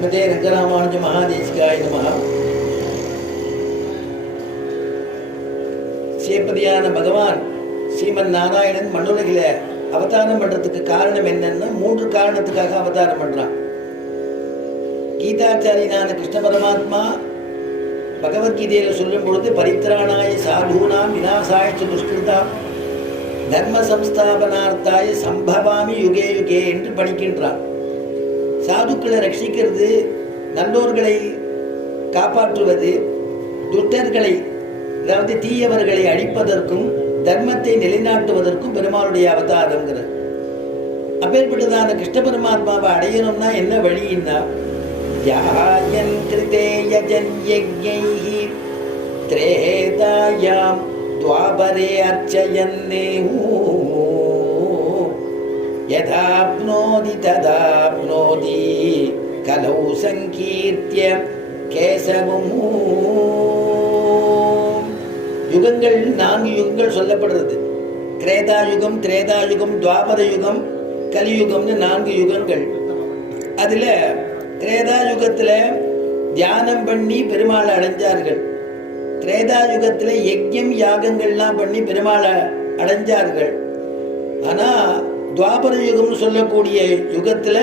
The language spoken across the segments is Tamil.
ஸ்ரீமதே ரங்கராமானுஜ மகாதேசிகாய நமஹ. சேப்பதியான பகவான் ஸ்ரீமன் நாராயணன் மண்ணுலகில அவதாரம் பண்றதுக்கு காரணம் என்னன்னா 3 காரணத்துக்காக அவதாரம் பண்றான். கீதாச்சாரியனான கிருஷ்ண பரமாத்மா பகவத்கீதையில சொல்லும் பொழுது பரித்ராணாய சாதூனாம் விநாசாய துஷ்கிருதாம் தர்ம சம்ஸ்தாபனார்த்தாய சம்பவாமி யுகே யுகே என்று படிக்கின்றான். சாதுக்களை ரட்சிக்கிறது, நல்லோர்களை காப்பாற்றுவது, துஷ்டர்களை அதாவது தீயவர்களை அழிப்பதற்கும் தர்மத்தை நிலைநாட்டுவதற்கும் பெருமாளுடைய அவதாரங்கிறார். அப்பேற்பட்டதான கிருஷ்ண பரமாத்மாவை அடையணும்னா என்ன வழின்னா யாயன் கிருதேயஜன் யஜ்ஞைஹி த்ரேதாயாம் துவாபரே அர்ச்சயன்னேஹு யதாப்னோதி ததாப்னோதி கலௌ சங்கீர்த்ய கேசவம். யுகங்கள் 4 யுகங்கள் சொல்லப்படுறது. திரேதாயுகம், திரேதாயுகம், துவாபர யுகம், கலியுகம்னு 4 யுகங்கள். அதுல திரேதாயுகத்துல தியானம் பண்ணி பெருமாளை அடைஞ்சார்கள். திரேதாயுகத்துல யஜ்ஞம் யாகங்கள்லாம் பண்ணி பெருமாளை அடைஞ்சார்கள். ஆனா துவாபர யுகம்னு சொல்லக்கூடிய யுகத்துல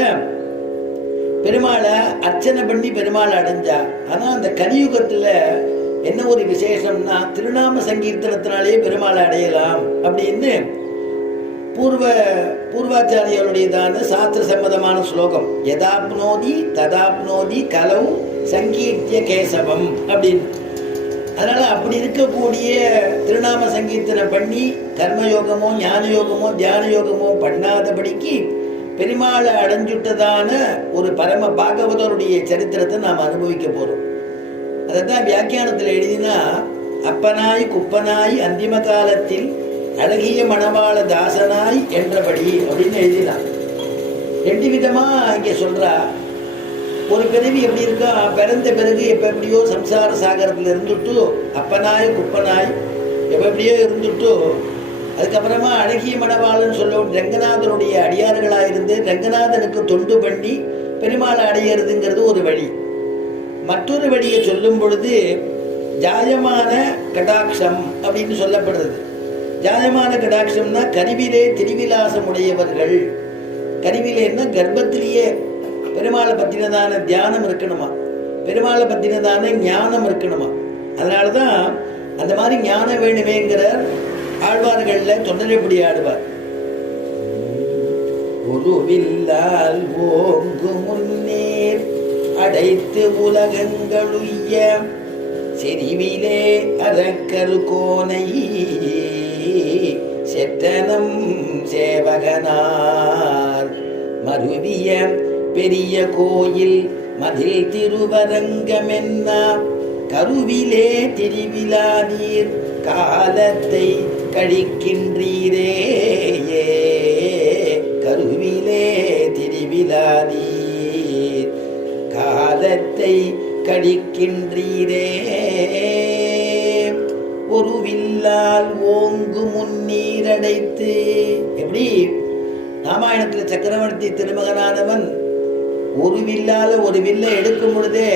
பெருமாளை அர்ச்சனை பண்ணி பெருமாளை அடைஞ்சா. ஆனா அந்த கலியுகத்துல என்ன ஒரு விசேஷம்னா திருநாம சங்கீர்த்தனத்தினாலே பெருமாளை அடையலாம் அப்படின்னு பூர்வாச்சாரியருடையதான சாஸ்திர சம்மதமான ஸ்லோகம். யதாப்னோதி ததாப்னோதி கலௌ சங்கீர்த்திய கேசவம் அப்படின்னு. அதனால அப்படி இருக்கக்கூடிய திருநாம சங்கீர்த்தனை பண்ணி கர்மயோகமோ ஞான யோகமோ தியான யோகமோ பண்ணாதபடிக்கு பெருமாளை அடைஞ்சுட்டதான ஒரு பரம பாகவதருடைய சரித்திரத்தை நாம் அனுபவிக்க போறோம். அதான் வியாக்கியானத்தில் எழுதினா அப்பனாய் குப்பனாய் அந்திம காலத்தில் அழகிய மணவாள தாசனாய் என்றபடி அப்படின்னு எழுதினான். 2 விதமா இங்க சொல்றா. ஒரு பிறவி எப்படி இருக்கா, பிறந்த பிறகு எப்படியோ சம்சார சாகரத்துல இருந்துட்டு அப்பனாய் குப்பனாய் எப்படியோ இருந்துட்டு அதுக்கப்புறமா அழகிய மணவாளன் சொல்ல ரங்கநாதனுடைய அடியார்களாயிருந்து ரங்கநாதனுக்கு தொண்டு பண்ணி பெருமாளை அடையிறதுங்கிறது ஒரு வழி. மற்றொரு வழியை சொல்லும் பொழுது ஜாயமான கடாட்சம் அப்படின்னு சொல்லப்படுறது. ஜாயமான கடாட்சம்னா கருவிலே திருவிலாசம் உடையவர்கள். கருவிலேன்னா கர்ப்பத்திலேயே பெருமாளை பத்தினதான தியானம் இருக்கணுமா, பெருமாளை பத்தினதான ஞானம் இருக்கணுமா. அதனாலதான் அந்த மாதிரி ஞானம் வேணுமேங்கிற ஆழ்வார்கள்ல தொண்டரைப்படி ஆடுவார். ஒருவில்லால் ஓங்கு முன்னேர் அடைத்து உலகங்களுய்ய செறிவிலே அரக்கரு கோனை செத்தனம் சேவகனார் மருவிய பெரிய கோயில் மதில் திருவரங்கமென்னா கருவிலே திருவிழா நீர் காலத்தை கழிக்கின்றீரே. கருவிலே திருவிழா நீர் காலத்தை கழிக்கின்றீரே. ஒரு வில்லால் ஓங்கு முன்னீரடைத்து. எப்படி ராமாயணத்துல சக்கரவர்த்தி திருமகனானவன் ஒரு வில்லால ஒரு வில்லை எடுக்கும் பொழுதே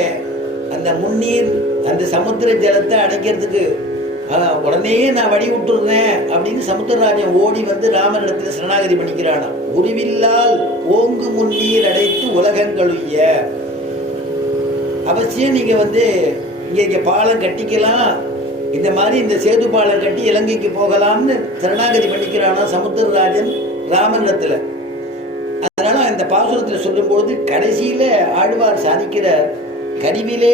அந்த முன்னீர் அந்த சமுத்திர ஜலத்தை அடைக்கிறதுக்கு உடனே நான் வழி விட்டுறேன் அப்படின்னு சமுத்திரராஜன் ஓடி வந்து ராமனிடத்துல சரணாகதி பண்ணிக்கிறானா. ஒரு வில்லால் ஓங்கு முன்னீர் அடைத்து உலகங்களுய்ய. அவசியம் நீங்க வந்து இங்க பாலம் கட்டிக்கலாம், இந்த மாதிரி இந்த சேது பாலம் கட்டி இலங்கைக்கு போகலாம்னு சரணாகதி பண்ணிக்கிறானா சமுத்திரராஜன் ராமனிடத்துல. அதனால இந்த பாசுரத்துல சொல்லும் பொழுது கடைசியில ஆழ்வார் சாதிக்கிற கருவிலே